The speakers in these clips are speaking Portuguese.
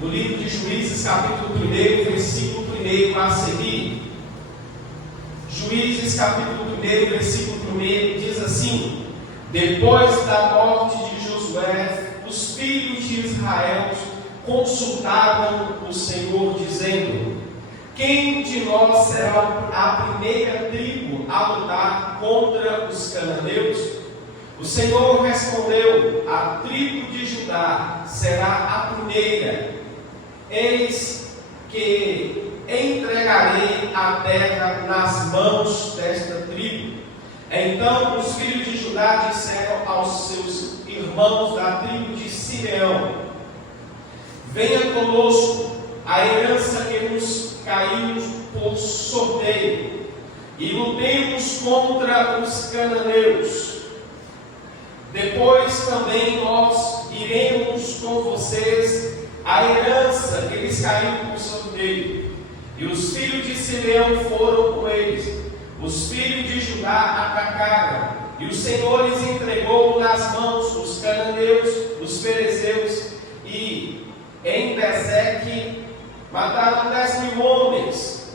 no livro de Juízes, capítulo 1, versículo 1 a seguir. Juízes, capítulo 1, versículo 1 diz assim: depois da morte de Josué, os filhos de Israel consultaram o Senhor, dizendo: quem de nós será a primeira tribo a lutar contra os cananeus? O Senhor respondeu: a tribo de Judá será a primeira. Eis que entregarei a terra nas mãos desta tribo. Então os filhos de Judá disseram aos seus irmãos da tribo de Simeão: venha conosco a herança que nos caiu por sorteio, e lutemos contra os cananeus. Depois também nós iremos com vocês a herança que lhes caiu por sorteio. E os filhos de Simeão foram com eles. Os filhos de Judá atacaram, e o Senhor lhes entregou nas mãos os cananeus, os ferezeus, e em Bezeque mataram 10.000 homens.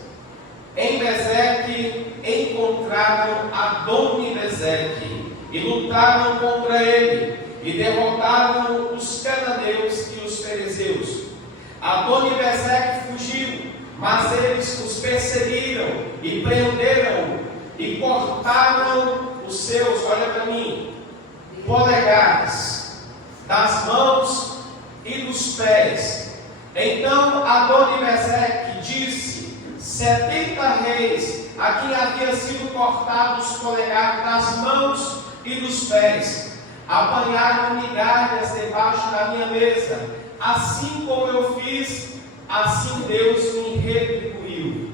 Em Bezeque encontraram Adoni-Bezeque e lutaram contra ele, e derrotaram os cananeus e os ferezeus. Adoni-Bezeque fugiu, mas eles os perseguiram e prenderam e cortaram os seus, olha para mim, polegares das mãos e dos pés. Então Adoni-Bezeque disse: 70 reis a quem havia sido cortados os polegares das mãos e dos pés apanharam migalhas debaixo da minha mesa. Assim como eu fiz, assim Deus me retribuiu.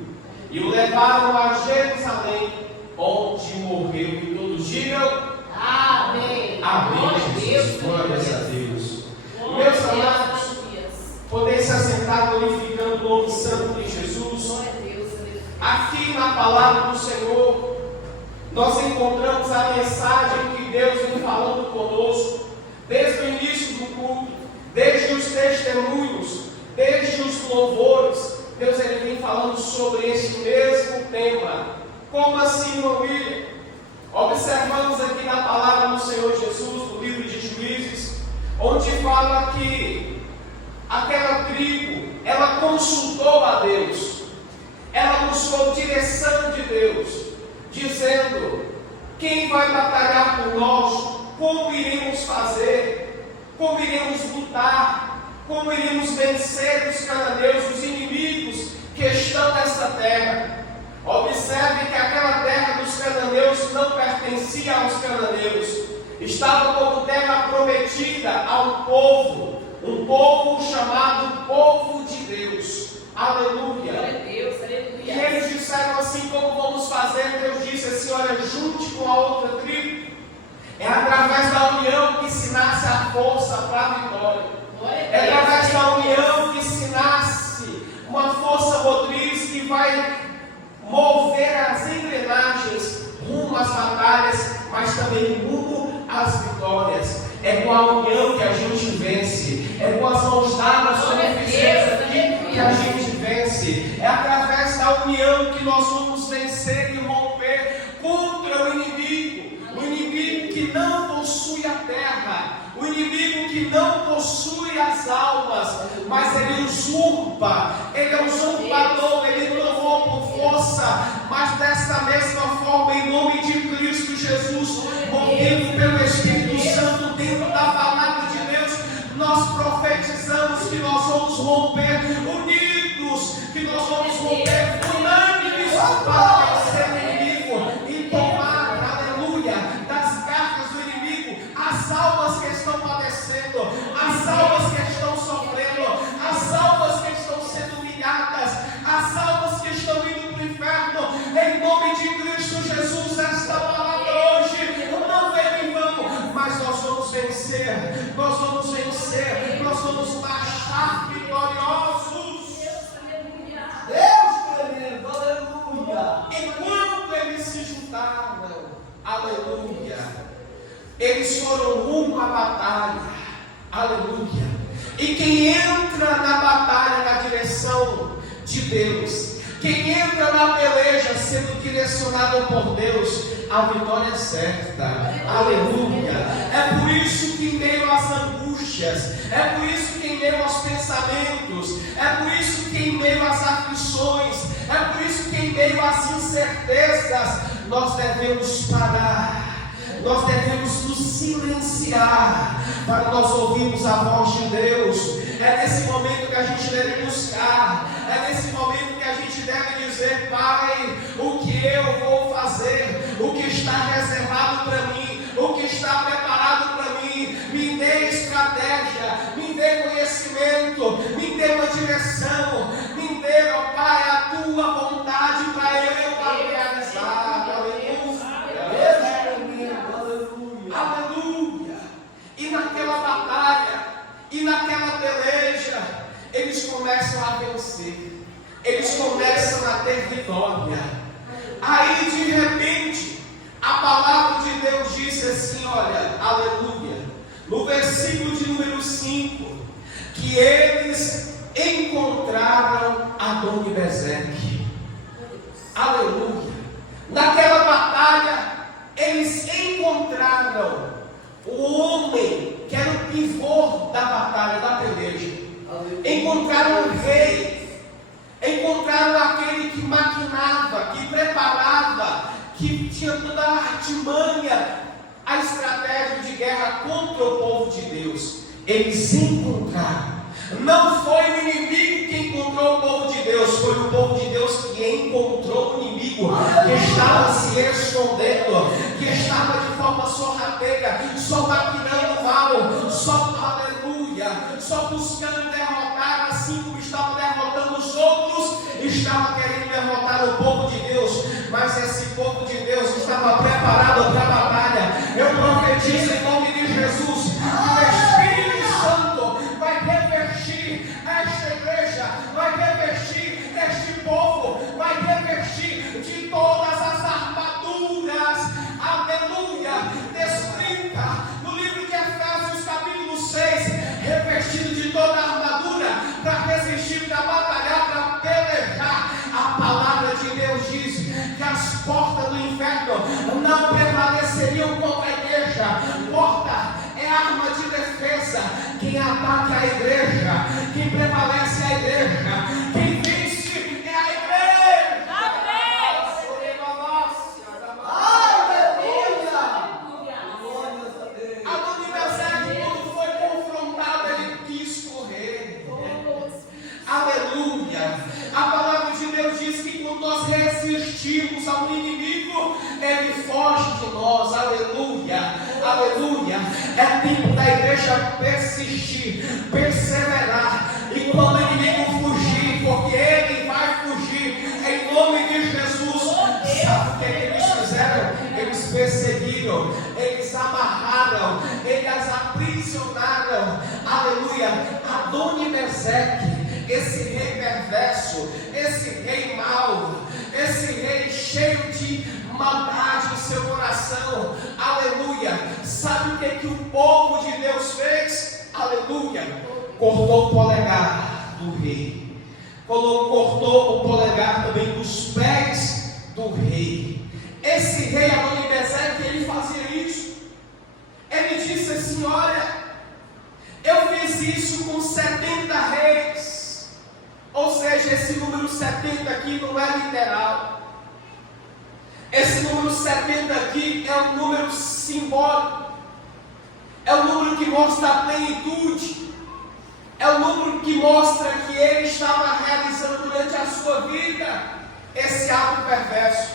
E o levaram a Jerusalém, onde morreu. E todos digam: amém. Amém, Jesus. Glórias a Deus. Meus amados, poder se assentar glorificando o nome santo de Jesus. Aqui na palavra do Senhor, nós encontramos a mensagem que Deus vem falando conosco desde o início do culto, desde os testemunhos, desde os louvores. Deus ele vem falando sobre este mesmo tema. Como assim, irmão William? Observamos aqui na palavra do Senhor Jesus, no livro de Juízes, onde fala que aquela tribo, ela consultou a Deus, ela buscou direção de Deus, dizendo: quem vai batalhar por nós? Como iremos fazer? Como iremos lutar? Como iremos vencer os cananeus, os inimigos que estão nessa terra? Observe que aquela terra dos cananeus não pertencia aos cananeus, estava como terra prometida a um povo chamado povo de Deus. Aleluia. Glória a Deus, aleluia. E eles disseram assim: como vamos fazer? Deus disse assim: olha, junte com a outra tribo. É através da união que se nasce a força para a vitória. É através da união que se nasce uma força motriz que vai mover as engrenagens rumo às batalhas, mas também rumo às vitórias. É com a união que a gente vence. É com as mãos dadas sobre a que a gente vence. É através da união que nós vamos vencer e romper contra o inimigo. O inimigo que não possui a terra, o inimigo que não possui as almas, mas ele usurpa, ele é usurpador, ele tomou por força. Mas desta mesma forma, em nome de Cristo Jesus, movido pelo Espírito Santo dentro da palavra de Deus, nós profetizamos que nós vamos romper unidos, que nós vamos romper unânimes para vencer o inimigo e tomar, aleluia, das garras do inimigo as almas que estão padecendo, as almas que estão sofrendo, as almas que estão sendo humilhadas, as almas que estão indo para o inferno. Em nome de Cristo Jesus, esta palavra hoje não vem em vão, mas nós vamos vencer, nós vamos vencer, nós vamos marchar vitoriosos. Deus tremendo, aleluia. E quando eles se juntaram, aleluia, eles foram rumo à batalha, aleluia. E quem entra na batalha de Deus, quem entra na peleja sendo direcionado por Deus, a vitória é certa. Aleluia. É por isso que em meio às angústias, é por isso que em meio aos pensamentos, é por isso que em meio às aflições, é por isso que em meio às incertezas, nós devemos parar, nós devemos nos silenciar para nós ouvirmos a voz de Deus. É nesse momento que a gente deve buscar, é nesse momento que a gente deve dizer: Pai, o que eu vou fazer, o que está reservado para mim, o que está preparado para mim, me dê estratégia, me dê conhecimento, me dê uma direção, me dê, ó Pai, a tua vontade para eu realizar. Aleluia. E naquela batalha, e naquela peleja, eles começam a vencer, eles começam a ter vitória. Aí de repente, a palavra de Deus disse assim: olha, aleluia, no versículo de número 5, que eles encontraram Adoni-Bezeque. Aleluia. Naquela batalha, eles encontraram o homem que era o pivô da batalha, da peleja. Encontraram o rei, encontraram aquele que maquinava, que preparava, que tinha toda a artimanha, a estratégia de guerra contra o povo de Deus. Eles encontraram. Não foi o inimigo que encontrou o povo de Deus, foi o povo de Deus que encontrou o inimigo, que estava se escondendo, que estava de forma sorrateira, só maquinando mal, só, aleluia, só buscando derrotar, assim como estava derrotando os outros, estava querendo derrotar o povo de Deus. Mas esse povo de Deus estava preparado para a batalha. Eu profetizo em nome de Jesus, o Espírito Santo vai revestir esta igreja, vai revestir este povo, vai revestir de todas as armaduras, aleluia, descrita no livro de Efésios capítulo 6, revestido de toda a armadura, para resistir, para batalhar, para pelejar. A palavra de Deus diz que as portas do inferno não prevaleceriam contra a igreja. Porta é arma de defesa. Quem ataca é a igreja, quem prevalece é a igreja, quem vence é a igreja. Adoni-Bezeque, quando foi confrontado, ele quis correr. Aleluia. A palavra de Deus diz que quando nós resistimos ao inimigo, ele foge de nós. Aleluia. Aleluia. É tempo da igreja persistir, perseverar. E quando o inimigo fugir, porque ele vai fugir, em nome de Jesus, sabe o que eles fizeram? Eles perseguiram, eles amarraram, eles aprisionaram. Aleluia. Adoni-Bezeque, esse rei perverso, esse rei mau, esse rei cheio de maldade em seu coração. Aleluia. Sabe o que o povo de Deus fez? Aleluia. Cortou o polegar do rei, cortou o polegar também dos pés do rei. Esse rei Adoni-Bezeque, ele fazia isso. Ele disse assim: olha, eu fiz isso com 70 reis. Ou seja, esse número 70 aqui não é literal. Esse número 70 aqui é um número simbólico. É um número que mostra a plenitude. É um número que mostra que ele estava realizando durante a sua vida esse ato perverso.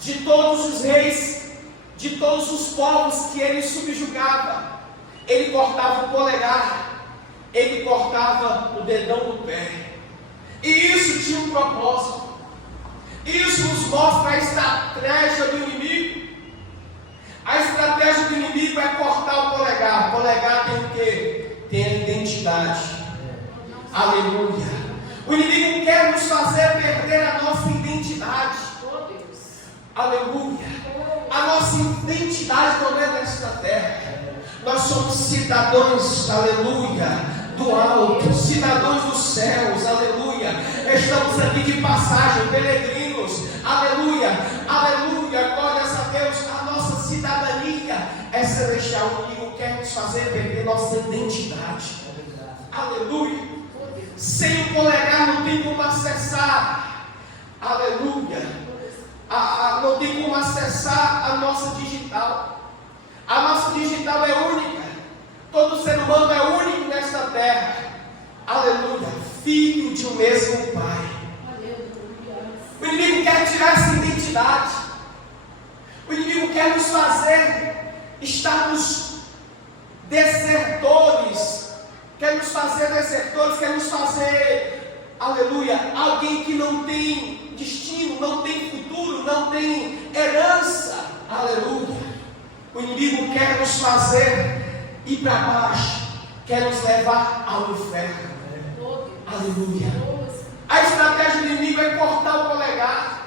De todos os reis, de todos os povos que ele subjugava, ele cortava o polegar, ele cortava o dedão do pé. E isso tinha um propósito. Isso nos mostra a estratégia do inimigo. A estratégia do inimigo é cortar o polegar. O polegar tem o quê? Tem a identidade. Aleluia. O inimigo quer nos fazer perder a nossa identidade. Aleluia. A nossa identidade não é desta terra. Nós somos cidadãos, aleluia, do alto, cidadãos dos céus, aleluia. estamos aqui de passagem, peregrinos, aleluia, aleluia, glórias a Deus. A nossa cidadania é celestial. O inimigo quer nos fazer perder nossa identidade, aleluia. Sem o polegar não tem como acessar, aleluia, não tem como acessar a nossa digital. A nossa digital é única. Todo ser humano é único nesta terra, aleluia, filho de um mesmo Pai. O inimigo quer tirar essa identidade. O inimigo quer nos fazer estarmos desertores. Quer nos fazer desertores, quer nos fazer, aleluia, alguém que não tem destino, não tem futuro, não tem herança, aleluia. O inimigo quer nos fazer ir para baixo, quer nos levar ao inferno, aleluia. A estratégia do inimigo é cortar o polegar.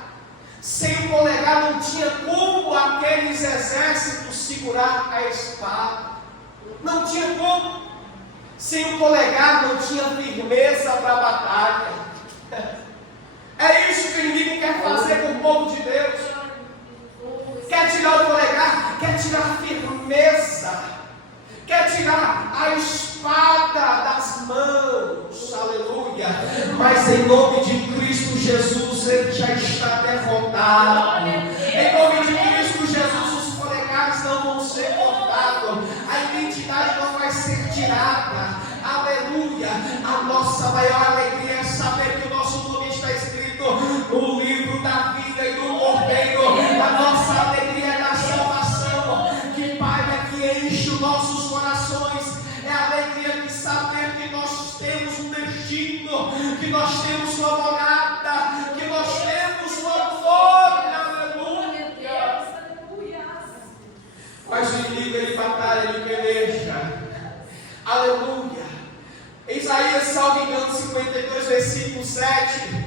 Sem o polegar não tinha como aqueles exércitos segurar a espada, não tinha como. Sem o polegar não tinha firmeza para a batalha. É isso que o inimigo quer fazer com o povo de Deus. Quer tirar o polegar, quer tirar a firmeza, quer tirar a espada das mãos, aleluia. Mas em nome de Cristo Jesus, ele já está derrotado. Em nome de Cristo Jesus, os polegares não vão ser cortados, a identidade não vai ser tirada, aleluia. A nossa maior alegria é saber que o nosso nome está escrito no livro da vida e do Cordeiro. A nossa alegria é da salvação, que Pai, que enche os nossos corações. É a alegria de saber que nós temos um destino, que nós temos uma morada, que nós temos uma glória, aleluia. Mas o inimigo, ele batalha, ele peleja, aleluia. Isaías, salvo engano, 52, versículo 7.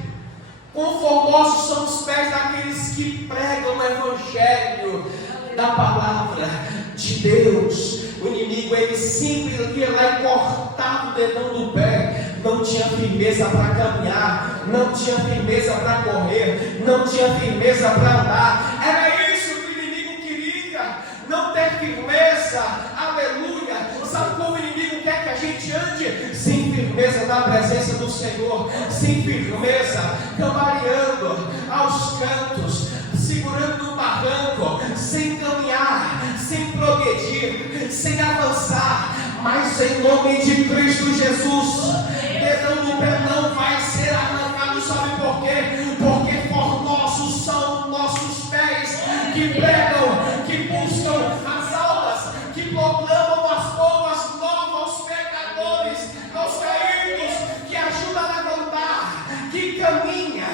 Quão formosos são os pés daqueles que pregam o evangelho da palavra de Deus. O inimigo, ele sempre ia lá e cortava o dedão do pé. Não tinha firmeza para caminhar, não tinha firmeza para correr, não tinha firmeza para andar. Era isso que o inimigo queria, não ter firmeza, aleluia. Sabe como o inimigo quer que a gente ande? Sem firmeza na presença do Senhor, sem firmeza, cambaleando aos cantos, segurando no barranco, sem caminhar, sem progredir, sem avançar. Mas em nome de Cristo Jesus, dedão do pé não vai ser arrancado. Sabe por quê? Porque formosos são nossos pés, que pregam, que buscam as almas, que proclamam as boas novas aos pecadores, aos caídos, que ajudam a levantar, que caminha,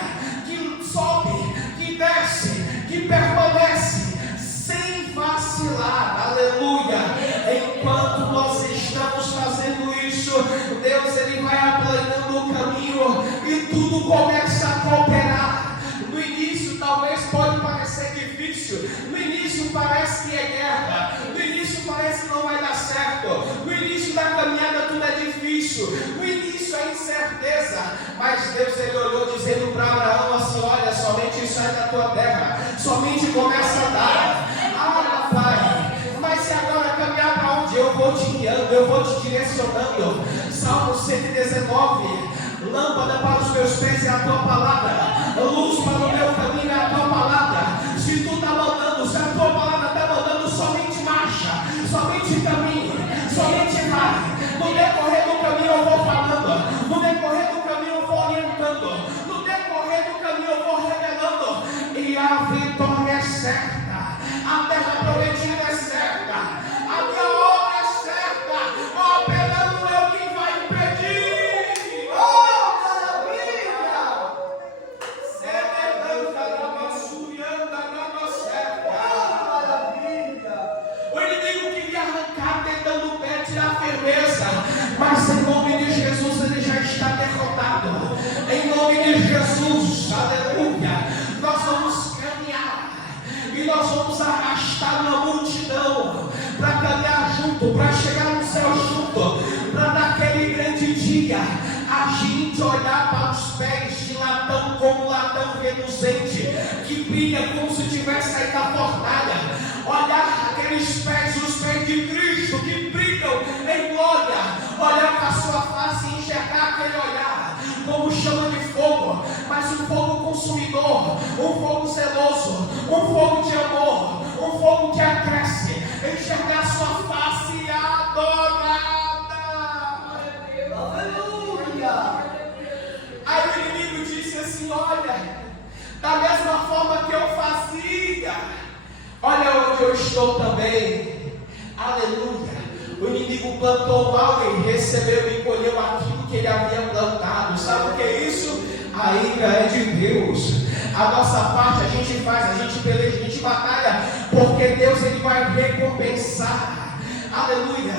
que sobe, que desce, que permanece sem vacilar, aleluia. Enquanto nós estamos fazendo isso, Deus, ele vai aplanando o caminho e tudo começa a cooperar. No início talvez pode parecer difícil, no início parece que é guerra, no início parece que não vai dar certo, no início da caminhada tudo é difícil, no início é incerteza. Mas Deus, ele olhou dizendo para Abraão assim: olha, somente sai da tua terra, somente começa a andar. Ah, Pai, mas se agora caminhar para onde? Eu vou te guiando, eu vou te direcionando. Salmo 119: lâmpada para os meus pés é a tua palavra, luz para o meu caminho é a tua palavra. Se tu está mandando, se a tua palavra está mandando, somente marcha, somente caminhe, somente vai. No decorrer do caminho eu vou falando, no decorrer do caminho eu vou orientando, no decorrer do caminho eu vou revelando. E a vitória é certa, a terra prometida é certa, a minha obra é certa. Operando eu, quem vai impedir? Oh, maravilha! O inimigo queria arrancar dedão do pé, tirar a firmeza, mas em nome de Jesus ele já está derrotado. Em nome de Jesus, aleluia, nós vamos caminhar e nós vamos arrastar uma multidão para caminhar junto, para chegar no céu junto, para naquele grande dia a gente olhar para os pés de como um latão reluzente, que brilha como se tivesse saído da fornalha. Olhar aqueles pés, os pés de Cristo, que brilham em glória. Olhar para a sua face e enxergar aquele olhar como chama de fogo, mas um fogo consumidor, um fogo zeloso, um fogo de amor, um fogo que acresce. Enxergar a sua face adorada. Aleluia. Aí o inimigo disse assim: olha, da mesma forma que eu fazia, olha onde eu estou também. Aleluia. O inimigo plantou mal e recebeu e colheu aquilo que ele havia plantado. Sabe o que é isso? A ira é de Deus. A nossa parte a gente faz, a gente peleja, a gente batalha, porque Deus ele vai recompensar. Aleluia.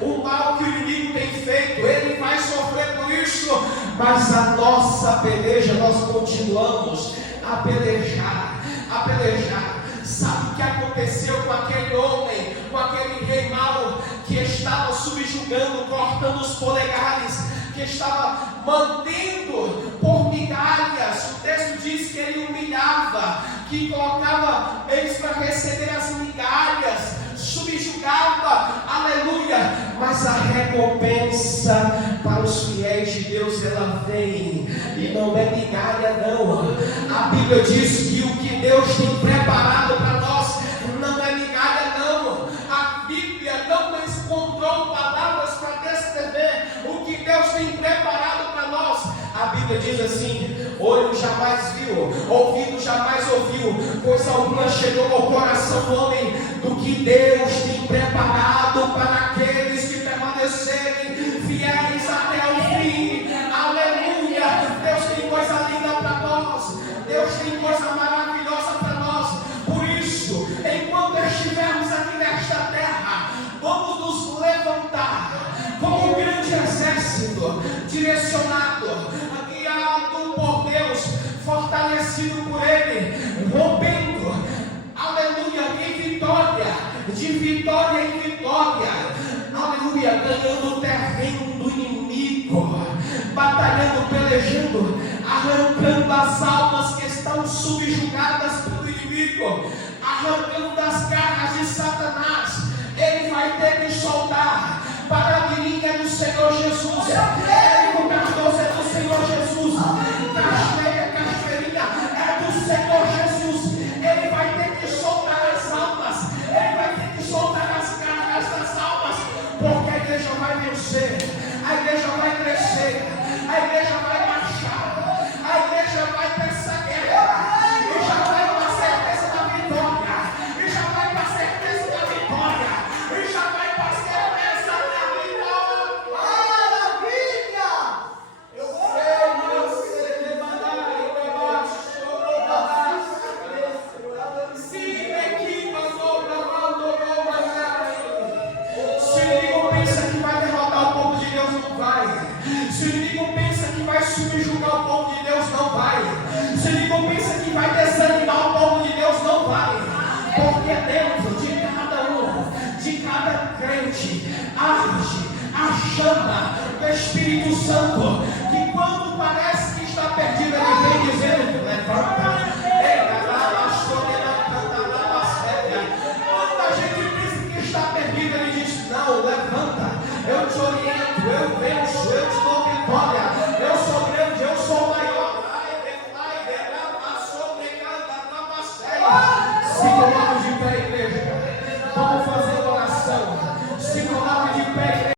O mal que o inimigo tem feito, ele vai sofrer por isso, mas a nossa peleja, nós continuamos a pelejar, a pelejar. Sabe o que aconteceu com aquele homem, com aquele rei mau, que estava subjugando, cortando os polegares, que estava mantendo por migalhas? O texto diz que ele humilhava, que colocava eles para receber as migalhas, subjugava, aleluia. Mas a recompensa para os fiéis de Deus, ela vem, e não é migalha não. A Bíblia diz que o que Deus tem preparado para nós não é migalha não. A Bíblia não encontrou palavras para descrever o que Deus tem preparado para nós. A Bíblia diz assim: olho jamais viu, ouvido jamais ouviu, coisa alguma chegou ao coração do homem, do que Deus tem preparado para aqueles que permanecerem fiéis até o fim. Aleluia. Deus tem coisa linda para nós, Deus tem coisa maravilhosa para nós. Por isso, enquanto estivermos aqui nesta terra, vamos nos levantar como um grande exército, direcionado, guiado por Deus, fortalecido por Ele, rompendo, aleluia, em vitória, de vitória em vitória, aleluia, ganhando o terreno do inimigo, batalhando, pelejando, arrancando as almas que estão subjugadas pelo inimigo, arrancando das garras de Satanás. Ele vai ter que soltar para a virinha do Senhor Jesus. Ele com as 12 é do Senhor Jesus. Cachoeirinha é do Senhor Jesus. Ele vai ter que soltar as almas. Ele vai ter que soltar as garras das almas. Porque a igreja vai vencer. A igreja vai crescer. A igreja vai marchar. A igreja vai ter essa guerra. E já vai com a certeza da vitória. E já vai com a certeza da vitória. E já vai com a certeza da vitória. Maravilha! Eu sei, mas se o inimigo pensa que vai derrotar o povo de Deus, não vai. Se o inimigo pensa que vai subjugar o povo de Deus, não vai. Se o inimigo pensa que vai desanimar o povo de Deus, não vai. Porque dentro de cada um, de cada crente, arde a chama